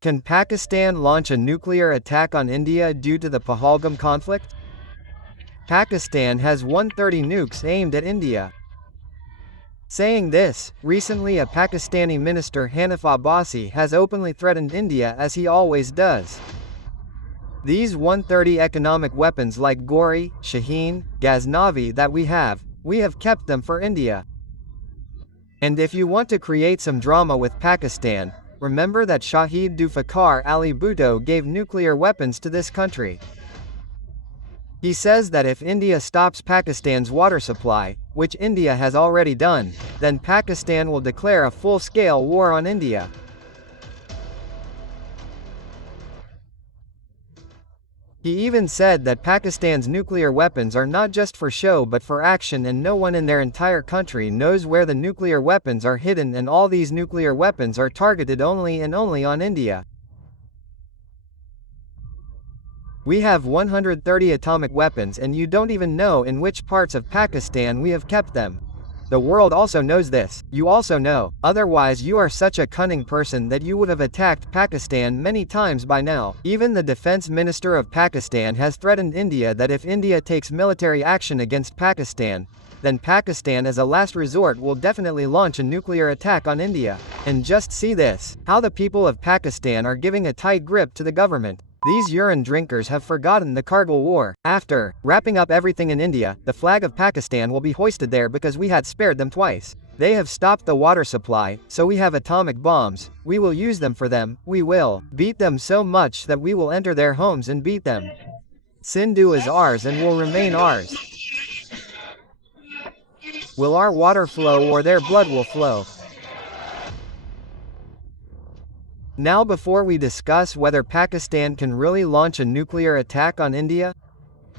Can Pakistan launch a nuclear attack on India due to the Pahalgam conflict? Pakistan has 130 nukes aimed at India. Saying this, recently a Pakistani minister Hanif Abbasi has openly threatened India as he always does. These 130 economic weapons like Gauri, Shaheen, Ghaznavi that we have kept them for India. And if you want to create some drama with Pakistan, remember that Shahid Zulfikar Ali Bhutto gave nuclear weapons to this country. He says that if India stops Pakistan's water supply, which India has already done, then Pakistan will declare a full-scale war on India. He even said that Pakistan's nuclear weapons are not just for show but for action, and no one in their entire country knows where the nuclear weapons are hidden, and all these nuclear weapons are targeted only and only on India. We have 130 atomic weapons and you don't even know in which parts of Pakistan we have kept them. The world also knows this, you also know, otherwise you are such a cunning person that you would have attacked Pakistan many times by now. Even the defense minister of Pakistan has threatened India that if India takes military action against Pakistan, then Pakistan as a last resort will definitely launch a nuclear attack on India. And just see this, how the people of Pakistan are giving a tight grip to the government. These urine drinkers have forgotten the Kargil war. After wrapping up everything in India, the flag of Pakistan will be hoisted there because we had spared them twice. They have stopped the water supply, so we have atomic bombs. We will use them for them. We will beat them so much that we will enter their homes and beat them. Sindhu is ours and will remain ours. Will our water flow or their blood will flow? Now, before we discuss whether Pakistan can really launch a nuclear attack on India,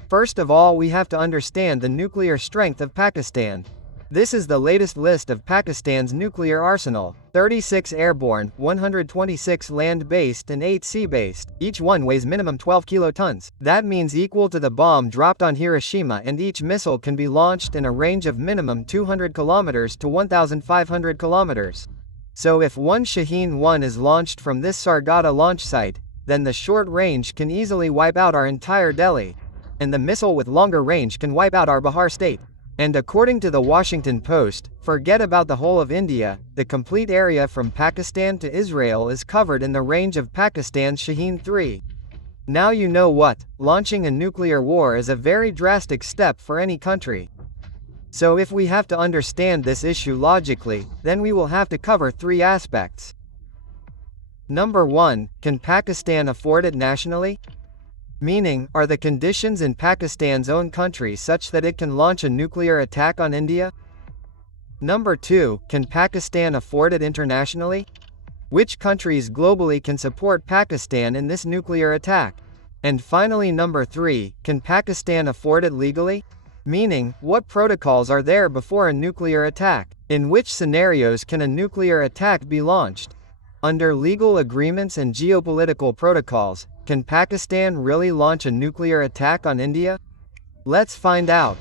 first of all we have to understand the nuclear strength of Pakistan. This is the latest list of Pakistan's nuclear arsenal: 36 airborne, 126 land-based and 8 sea-based. Each one weighs minimum 12 kilotons. That means equal to the bomb dropped on Hiroshima, and each missile can be launched in a range of minimum 200 kilometers to 1,500 kilometers. So if one Shaheen 1 is launched from this Sargada launch site, then the short range can easily wipe out our entire Delhi. And the missile with longer range can wipe out our Bihar state. And according to the Washington Post, forget about the whole of India, the complete area from Pakistan to Israel is covered in the range of Pakistan's Shaheen 3. Now you know what, launching a nuclear war is a very drastic step for any country. So if we have to understand this issue logically, then we will have to cover 3 aspects. Number 1, can Pakistan afford it nationally? Meaning, are the conditions in Pakistan's own country such that it can launch a nuclear attack on India? Number 2, can Pakistan afford it internationally? Which countries globally can support Pakistan in this nuclear attack? And finally, number 3, can Pakistan afford it legally? Meaning, what protocols are there before a nuclear attack? In which scenarios can a nuclear attack be launched? Under legal agreements and geopolitical protocols, can Pakistan really launch a nuclear attack on India? Let's find out.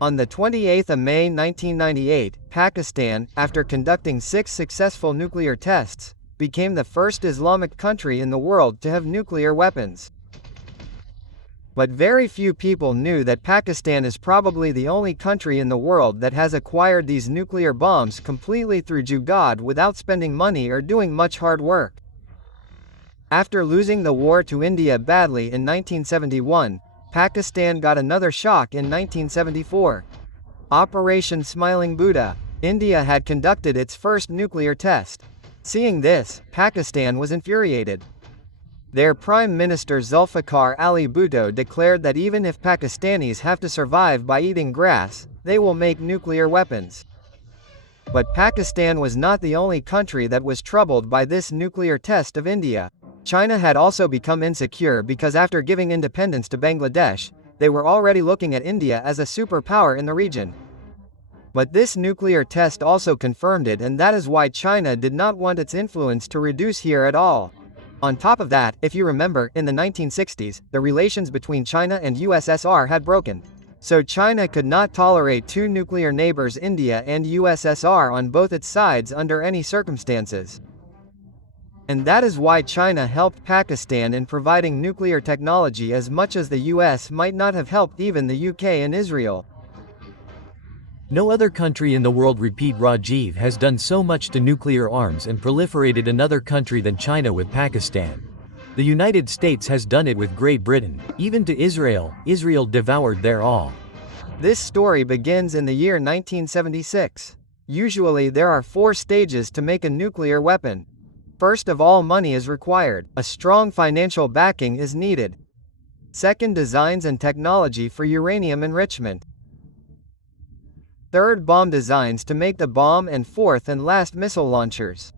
On the 28th of May 1998, Pakistan, after conducting 6 successful nuclear tests, became the first Islamic country in the world to have nuclear weapons. But very few people knew that Pakistan is probably the only country in the world that has acquired these nuclear bombs completely through jugaad without spending money or doing much hard work. After losing the war to India badly in 1971, Pakistan got another shock in 1974. Operation Smiling Buddha. India had conducted its first nuclear test. Seeing this, Pakistan was infuriated. Their Prime Minister Zulfikar Ali Bhutto declared that even if Pakistanis have to survive by eating grass, they will make nuclear weapons. But Pakistan was not the only country that was troubled by this nuclear test of India. China had also become insecure because after giving independence to Bangladesh, they were already looking at India as a superpower in the region. But this nuclear test also confirmed it, and that is why China did not want its influence to reduce here at all. On top of that, if you remember, in the 1960s, the relations between China and USSR had broken. So China could not tolerate 2 nuclear neighbors, India and USSR, on both its sides under any circumstances. And that is why China helped Pakistan in providing nuclear technology as much as the US might not have helped even the UK and Israel. No other country in the world, repeat Rajiv, has done so much to nuclear arms and proliferated another country than China with Pakistan. The United States has done it with Great Britain, even to Israel. Israel devoured their all. This story begins in the year 1976. Usually there are 4 stages to make a nuclear weapon. First of all, money is required. A strong financial backing is needed. Second, designs and technology for uranium enrichment. Third, bomb designs to make the bomb, and fourth and last, missile launchers.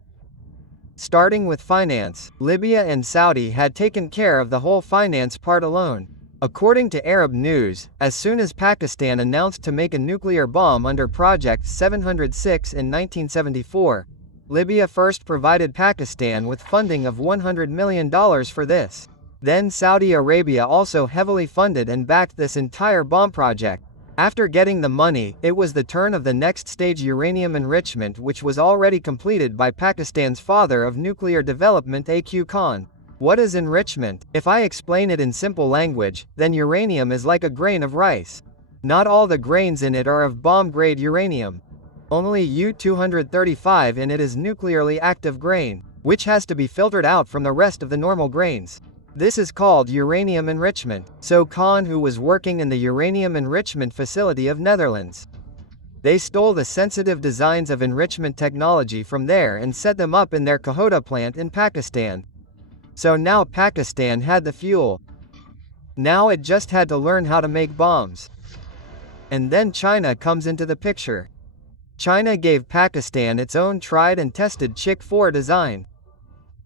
Starting with finance, Libya and Saudi had taken care of the whole finance part alone. According to Arab News, as soon as Pakistan announced to make a nuclear bomb under Project 706 in 1974, Libya first provided Pakistan with funding of $100 million for this. Then Saudi Arabia also heavily funded and backed this entire bomb project. After getting the money, it was the turn of the next stage, uranium enrichment, which was already completed by Pakistan's father of nuclear development, A.Q. Khan. What is enrichment? If I explain it in simple language, then uranium is like a grain of rice. Not all the grains in it are of bomb-grade uranium. Only U-235 in it is nuclearly active grain, which has to be filtered out from the rest of the normal grains. This is called uranium enrichment. So Khan, who was working in the uranium enrichment facility of Netherlands, they stole the sensitive designs of enrichment technology from there and set them up in their Kahota plant in Pakistan. So now Pakistan had the fuel. Now it just had to learn how to make bombs. And then China comes into the picture. China gave Pakistan its own tried and tested Chick-4 design.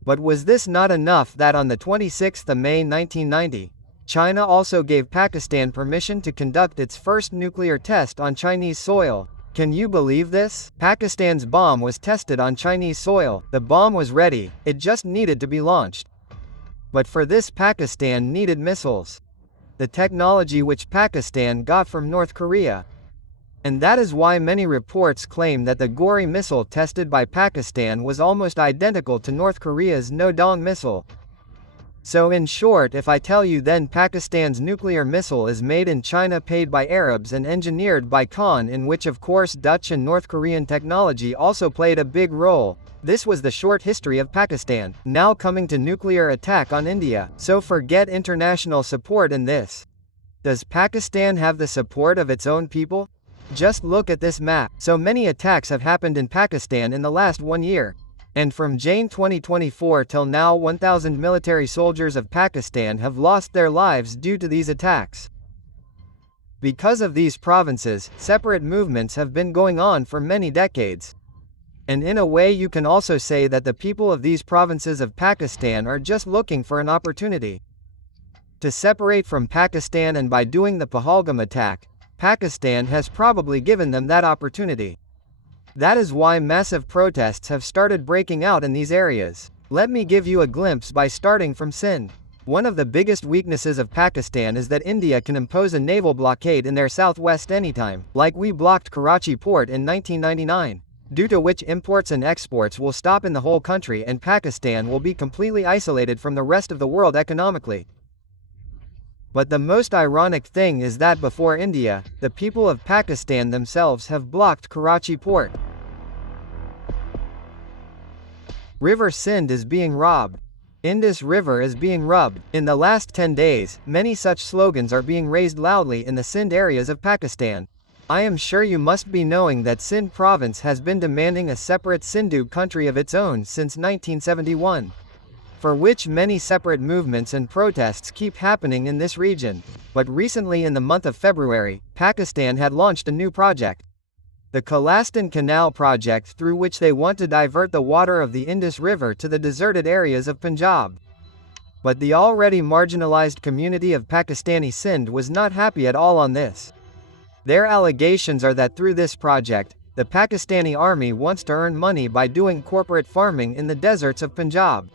But was this not enough that on the 26th of May 1990, China also gave Pakistan permission to conduct its first nuclear test on Chinese soil? Can you believe this? Pakistan's bomb was tested on Chinese soil. The bomb was ready, it just needed to be launched. But for this, Pakistan needed missiles. The technology which Pakistan got from North Korea. And that is why many reports claim that the Gori missile tested by Pakistan was almost identical to North Korea's No-Dong missile. So in short, if I tell you, then Pakistan's nuclear missile is made in China, paid by Arabs and engineered by Khan, in which of course Dutch and North Korean technology also played a big role. This was the short history of Pakistan. Now coming to nuclear attack on India. So forget international support in this. Does Pakistan have the support of its own people? Just look at this map. So many attacks have happened in Pakistan in the last 1 year. And from June 2024 till now, 1,000 military soldiers of Pakistan have lost their lives due to these attacks. Because of these provinces, separate movements have been going on for many decades. And in a way you can also say that the people of these provinces of Pakistan are just looking for an opportunity to separate from Pakistan, and by doing the Pahalgam attack, Pakistan has probably given them that opportunity. That is why massive protests have started breaking out in these areas. Let me give you a glimpse by starting from Sindh. One of the biggest weaknesses of Pakistan is that India can impose a naval blockade in their southwest anytime, like we blocked Karachi port in 1999, due to which imports and exports will stop in the whole country and Pakistan will be completely isolated from the rest of the world economically. But the most ironic thing is that before India, the people of Pakistan themselves have blocked Karachi port. River Sindh is being robbed. Indus River is being rubbed. In the last 10 days, many such slogans are being raised loudly in the Sindh areas of Pakistan. I am sure you must be knowing that Sindh province has been demanding a separate Sindhu country of its own since 1971. For which many separate movements and protests keep happening in this region. But recently, in the month of February, Pakistan had launched a new project. The Khalastan Canal project, through which they want to divert the water of the Indus River to the deserted areas of Punjab. But the already marginalized community of Pakistani Sindh was not happy at all on this. Their allegations are that through this project, the Pakistani army wants to earn money by doing corporate farming in the deserts of Punjab.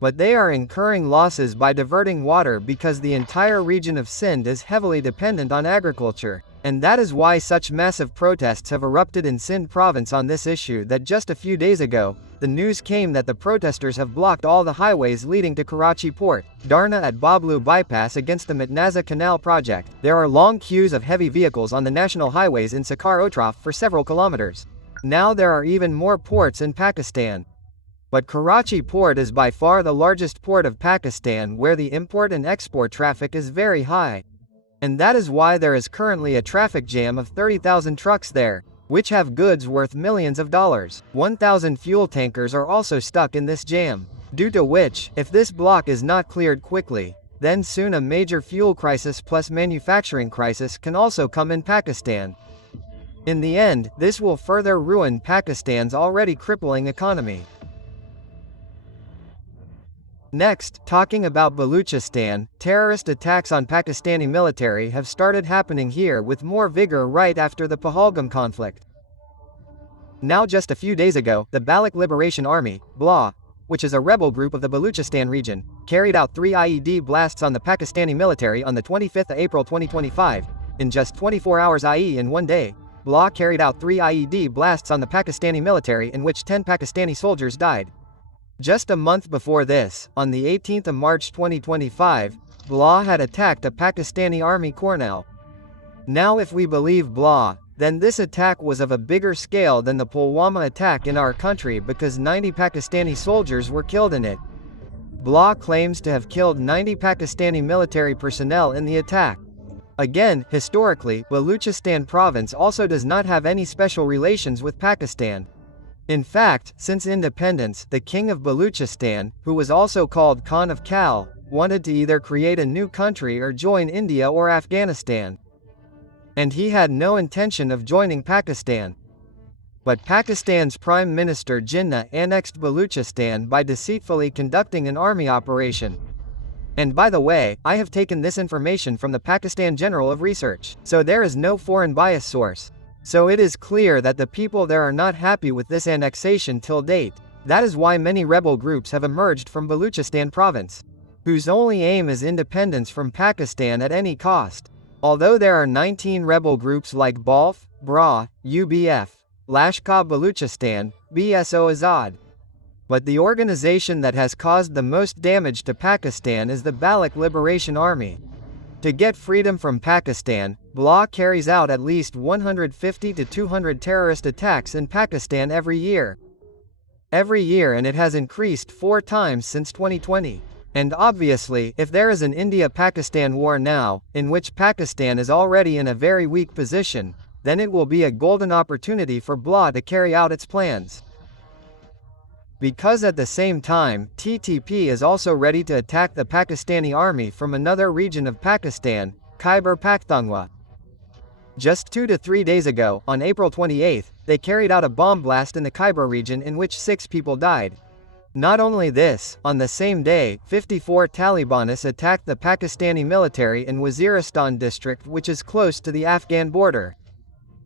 But they are incurring losses by diverting water because the entire region of Sindh is heavily dependent on agriculture. And that is why such massive protests have erupted in Sindh province on this issue that just a few days ago, the news came that the protesters have blocked all the highways leading to Karachi port, Darna at Bablu bypass against the Matnaza Canal project. There are long queues of heavy vehicles on the national highways in Sakar Otraf for several kilometers. Now there are even more ports in Pakistan. But Karachi port is by far the largest port of Pakistan where the import and export traffic is very high. And that is why there is currently a traffic jam of 30,000 trucks there, which have goods worth millions of dollars. 1,000 fuel tankers are also stuck in this jam, due to which, if this block is not cleared quickly, then soon a major fuel crisis plus manufacturing crisis can also come in Pakistan. In the end, this will further ruin Pakistan's already crippling economy. Next, talking about Baluchistan, terrorist attacks on Pakistani military have started happening here with more vigor right after the Pahalgam conflict. Now just a few days ago, the Baloch Liberation Army, BLA, which is a rebel group of the Baluchistan region, carried out 3 IED blasts on the Pakistani military on the 25th of April 2025. In just 24 hours, i.e. in one day, BLA carried out 3 IED blasts on the Pakistani military in which 10 Pakistani soldiers died. Just a month before this, on the 18th of March 2025, BLA had attacked a Pakistani army colonel. Now if we believe BLA, then this attack was of a bigger scale than the Pulwama attack in our country because 90 Pakistani soldiers were killed in it. BLA claims to have killed 90 Pakistani military personnel in the attack. Again, historically, Baluchistan province also does not have any special relations with Pakistan. In fact, since independence, the king of Baluchistan, who was also called Khan of Kal, wanted to either create a new country or join India or Afghanistan. And he had no intention of joining Pakistan. But Pakistan's Prime Minister Jinnah annexed Baluchistan by deceitfully conducting an army operation. And by the way, I have taken this information from the Pakistan Journal of Research, so there is no foreign bias source. So it is clear that the people there are not happy with this annexation till date. That is why many rebel groups have emerged from Baluchistan province, whose only aim is independence from Pakistan at any cost. Although there are 19 rebel groups like BALF, BRA, UBF, Lashkar Baluchistan, BSO Azad. But the organization that has caused the most damage to Pakistan is the Baloch Liberation Army. To get freedom from Pakistan, BLA carries out at least 150 to 200 terrorist attacks in Pakistan every year. And it has increased 4 times since 2020. And obviously, if there is an India-Pakistan war now, in which Pakistan is already in a very weak position, then it will be a golden opportunity for BLA to carry out its plans. Because at the same time, TTP is also ready to attack the Pakistani army from another region of Pakistan, Khyber Pakhtunkhwa. Just 2 to 3 days ago, on April 28, they carried out a bomb blast in the Khyber region in which 6 people died. Not only this, on the same day, 54 Talibanists attacked the Pakistani military in Waziristan district which is close to the Afghan border.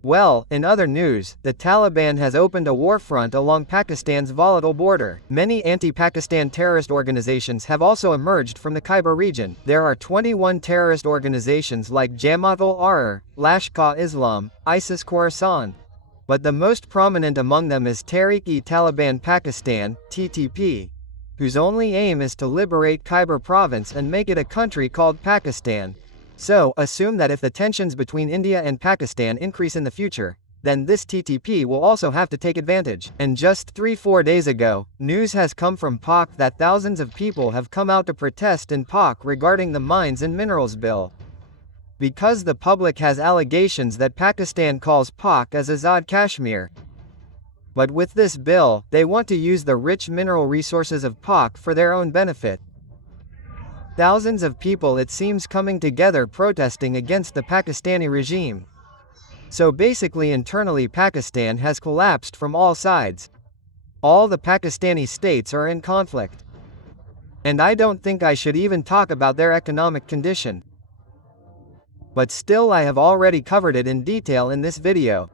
Well, in other news, the Taliban has opened a war front along Pakistan's volatile border. Many anti-Pakistan terrorist organizations have also emerged from the Khyber region. There are 21 terrorist organizations like Jamaat-ul-Ahrar, Lashkar-e-Islam, ISIS-Khorasan. But the most prominent among them is Tehreek-e-Taliban Pakistan, TTP, whose only aim is to liberate Khyber province and make it a country called Pakistan. So, assume that if the tensions between India and Pakistan increase in the future, then this TTP will also have to take advantage. And just 3-4 days ago, news has come from PAK that thousands of people have come out to protest in PAK regarding the Mines and Minerals Bill. Because the public has allegations that Pakistan calls PAK as Azad Kashmir. But with this bill, they want to use the rich mineral resources of PAK for their own benefit. Thousands of people it seems coming together protesting against the Pakistani regime. So basically internally Pakistan has collapsed from all sides. All the Pakistani states are in conflict. And I don't think I should even talk about their economic condition. But still I have already covered it in detail in this video.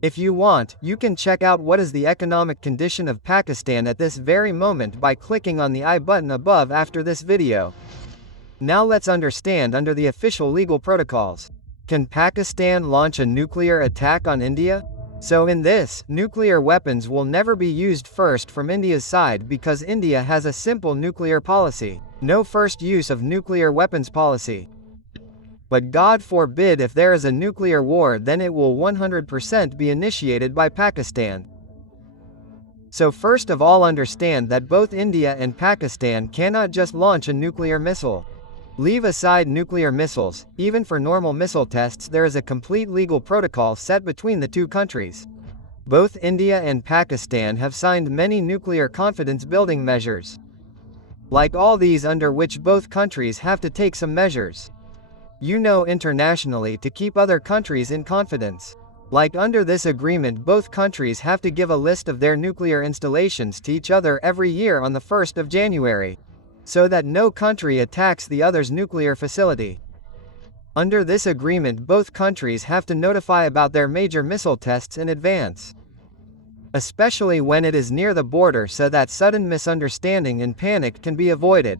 If you want, you can check out what is the economic condition of Pakistan at this very moment by clicking on the I button above after this video. Now let's understand under the official legal protocols. Can Pakistan launch a nuclear attack on India? So in this, nuclear weapons will never be used first from India's side because India has a simple nuclear policy. No first use of nuclear weapons policy. But God forbid if there is a nuclear war, then it will 100% be initiated by Pakistan. So first of all, understand that both India and Pakistan cannot just launch a nuclear missile. Leave aside nuclear missiles, even for normal missile tests there is a complete legal protocol set between the two countries. Both India and Pakistan have signed many nuclear confidence building measures. Like all these, under which both countries have to take some measures. Internationally to keep other countries in confidence. Like under this agreement, both countries have to give a list of their nuclear installations to each other every year on the 1st of January. So that no country attacks the other's nuclear facility. Under this agreement, both countries have to notify about their major missile tests in advance. Especially when it is near the border, so that sudden misunderstanding and panic can be avoided.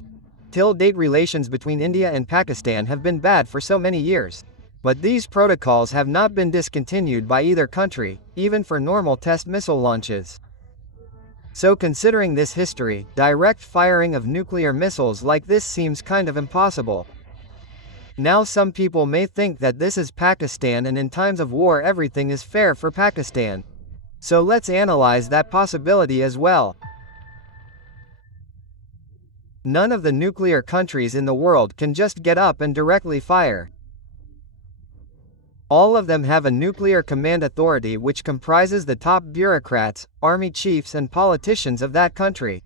Till date, relations between India and Pakistan have been bad for so many years. But these protocols have not been discontinued by either country, even for normal test missile launches. So considering this history, direct firing of nuclear missiles like this seems kind of impossible. Now some people may think that this is Pakistan and in times of war everything is fair for Pakistan. So let's analyze that possibility as well. None of the nuclear countries in the world can just get up and directly fire. All of them have a nuclear command authority which comprises the top bureaucrats, army chiefs and politicians of that country.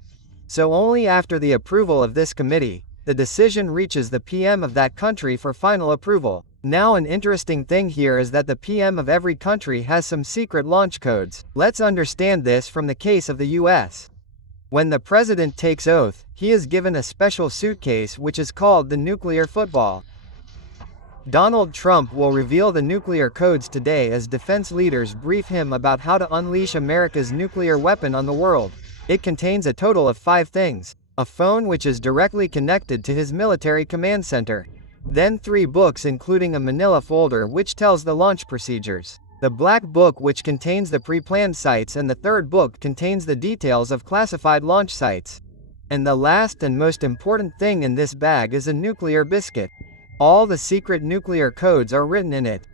So only after the approval of this committee, the decision reaches the PM of that country for final approval. Now an interesting thing here is that the PM of every country has some secret launch codes. Let's understand this from the case of the US. When the president takes oath, he is given a special suitcase which is called the nuclear football. Donald Trump will reveal the nuclear codes today as defense leaders brief him about how to unleash America's nuclear weapon on the world. It contains a total of 5 things. A phone which is directly connected to his military command center. Then 3 books including a manila folder which tells the launch procedures. The black book which contains the pre-planned sites, and the 3rd book contains the details of classified launch sites. And the last and most important thing in this bag is a nuclear biscuit. All the secret nuclear codes are written in it.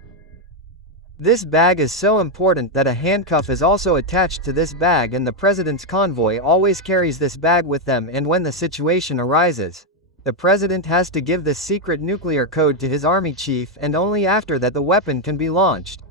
This bag is so important that a handcuff is also attached to this bag, and the president's convoy always carries this bag with them, and when the situation arises, the president has to give this secret nuclear code to his army chief, and only after that the weapon can be launched.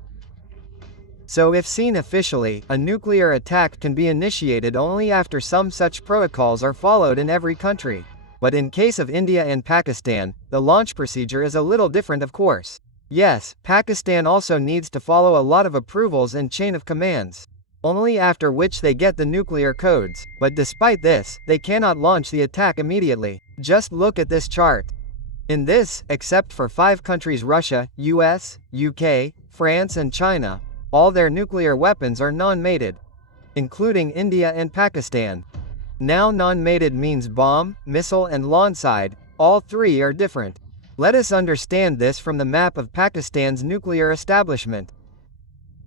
So if seen officially, a nuclear attack can be initiated only after some such protocols are followed in every country. But in case of India and Pakistan, the launch procedure is a little different, of course. Yes, Pakistan also needs to follow a lot of approvals and chain of commands. Only after which they get the nuclear codes. But despite this, they cannot launch the attack immediately. Just look at this chart. In this, except for 5 countries, Russia, US, UK, France and China, all their nuclear weapons are non-mated, including India and Pakistan. Now non-mated means bomb, missile and launch side, all 3 are different. Let us understand this from the map of Pakistan's nuclear establishment.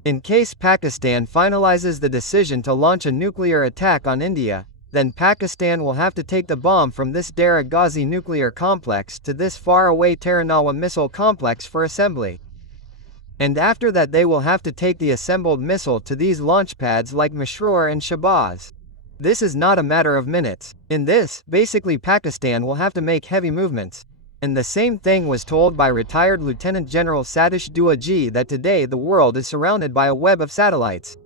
In case Pakistan finalizes the decision to launch a nuclear attack on India, then Pakistan will have to take the bomb from this Dara Ghazi nuclear complex to this faraway Taranawa missile complex for assembly. And after that they will have to take the assembled missile to these launch pads like Masroor and Shabaz. This is not a matter of minutes. In this, basically Pakistan will have to make heavy movements. And the same thing was told by retired Lieutenant General Satish Duaji, that today the world is surrounded by a web of satellites.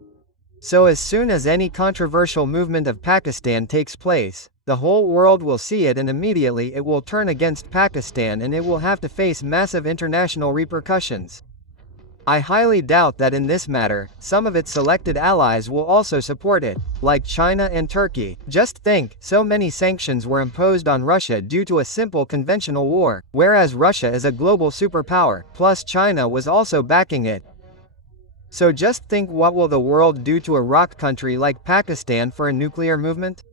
So as soon as any controversial movement of Pakistan takes place, the whole world will see it, and immediately it will turn against Pakistan and it will have to face massive international repercussions. I highly doubt that in this matter, some of its selected allies will also support it, like China and Turkey. Just think, so many sanctions were imposed on Russia due to a simple conventional war, whereas Russia is a global superpower, plus China was also backing it. So just think, what will the world do to a rock country like Pakistan for a nuclear movement?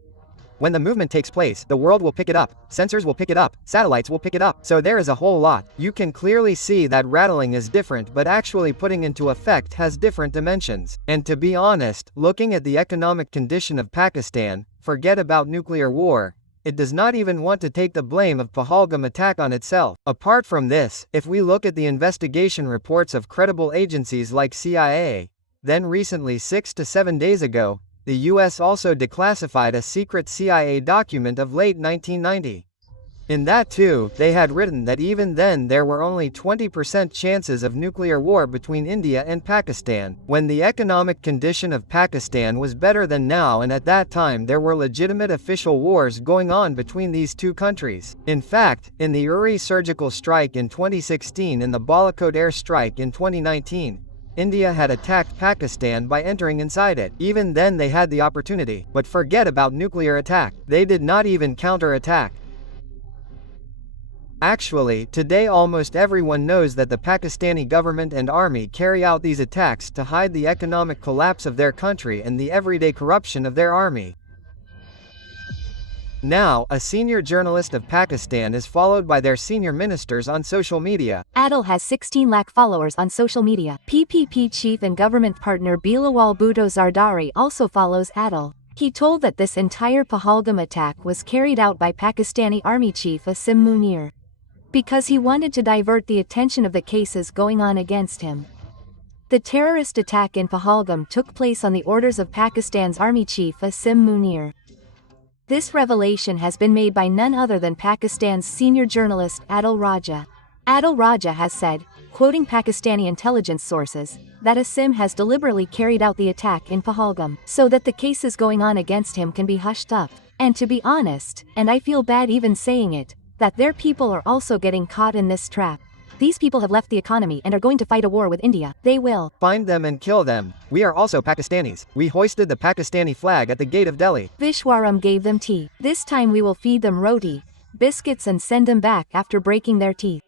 When the movement takes place, the world will pick it up, sensors will pick it up, satellites will pick it up, so there is a whole lot. You can clearly see that rattling is different, but actually putting into effect has different dimensions. And to be honest, looking at the economic condition of Pakistan, forget about nuclear war, it does not even want to take the blame of Pahalgam attack on itself. Apart from this, if we look at the investigation reports of credible agencies like CIA, then recently 6 to 7 days ago, the US also declassified a secret CIA document of late 1990. In that too, they had written that even then there were only 20% chances of nuclear war between India and Pakistan, when the economic condition of Pakistan was better than now, and at that time there were legitimate official wars going on between these two countries. In fact, in the Uri surgical strike in 2016 and the Balakot air strike in 2019, India had attacked Pakistan by entering inside it. Even then they had the opportunity, but forget about nuclear attack. They did not even counter-attack. Actually, today almost everyone knows that the Pakistani government and army carry out these attacks to hide the economic collapse of their country and the everyday corruption of their army. Now, a senior journalist of Pakistan is followed by their senior ministers on social media. Adil has 16 lakh followers on social media. PPP chief and government partner Bilawal Bhutto Zardari also follows Adil. He told that this entire Pahalgam attack was carried out by Pakistani army chief Asim Munir, because he wanted to divert the attention of the cases going on against him. The terrorist attack in Pahalgam took place on the orders of Pakistan's army chief Asim Munir. This revelation has been made by none other than Pakistan's senior journalist Adil Raja. Adil Raja has said, quoting Pakistani intelligence sources, that Asim has deliberately carried out the attack in Pahalgam so that the cases going on against him can be hushed up. And to be honest, and I feel bad even saying it, that their people are also getting caught in this trap. These people have left the economy and are going to fight a war with India. They will find them and kill them. We are also Pakistanis. We hoisted the Pakistani flag at the gate of Delhi. Vishwaram gave them tea. This time we will feed them roti, biscuits, and send them back after breaking their teeth.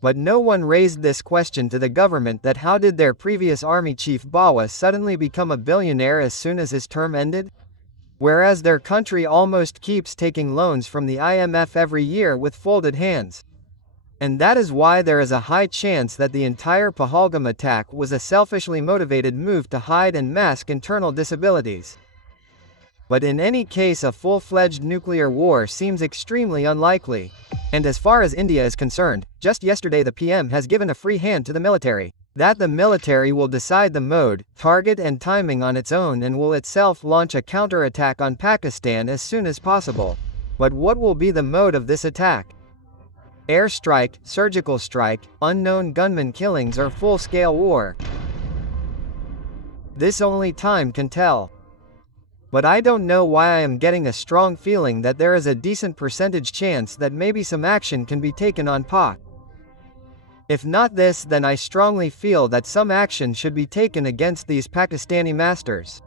But no one raised this question to the government, that how did their previous army chief Bawa suddenly become a billionaire as soon as his term ended? Whereas their country almost keeps taking loans from the IMF every year with folded hands. And that is why there is a high chance that the entire Pahalgam attack was a selfishly motivated move to hide and mask internal disabilities. But in any case, a full-fledged nuclear war seems extremely unlikely. And as far as India is concerned, just yesterday the PM has given a free hand to the military. That the military will decide the mode, target and timing on its own, and will itself launch a counter-attack on Pakistan as soon as possible. But what will be the mode of this attack? Airstrike, surgical strike, unknown gunman killings, or full-scale war? This only time can tell. But I don't know why I am getting a strong feeling that there is a decent percentage chance that maybe some action can be taken on PAK. If not this, then I strongly feel that some action should be taken against these Pakistani masters.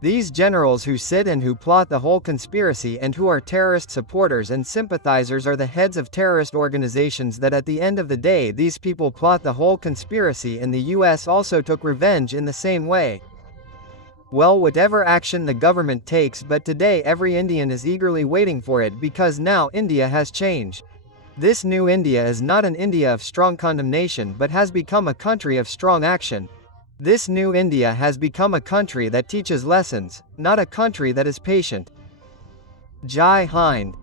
These generals who sit and who plot the whole conspiracy and who are terrorist supporters and sympathizers are the heads of terrorist organizations that at the end of the day these people plot the whole conspiracy, and the US also took revenge in the same way. Well, whatever action the government takes, but today every Indian is eagerly waiting for it, because now India has changed. This new India is not an India of strong condemnation but has become a country of strong action. This new India has become a country that teaches lessons, not a country that is patient. Jai Hind.